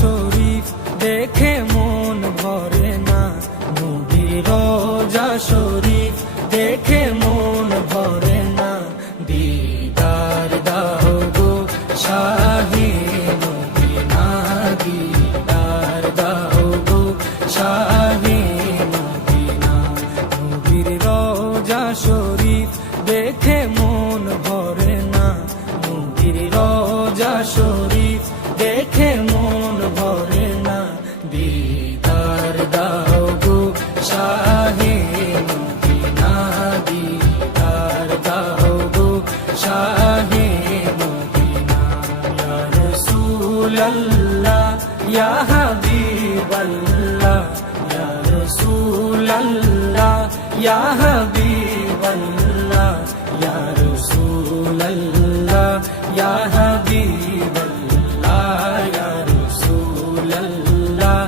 শরীফ দেখে মন ভরে না, নবীর রোজা শরীফ দেখে মন ভরে না। দিদার দাও গো শাহে মদিনা, দিদার দাও গো শাহে মদিনা। নবীর রোজা শরীফ দেখে মন ভরে না, নবীর রোজা শরীফ দেখে মন ভরে না। দিদার দাও গো শাহে মদিনা, দিদার দাও গো শাহে মদিনা। ইয়া রাসূলাল্লাহ ইয়া হাবিবাল্লাহ, ইয়া রাসূলাল্লাহ ইয়া হাবিবাল্লাহ, ইয়া রাসূলাল্লাহ ইয়া হাবিবাল্লাহ, ইয়া রাসূলাল্লাহ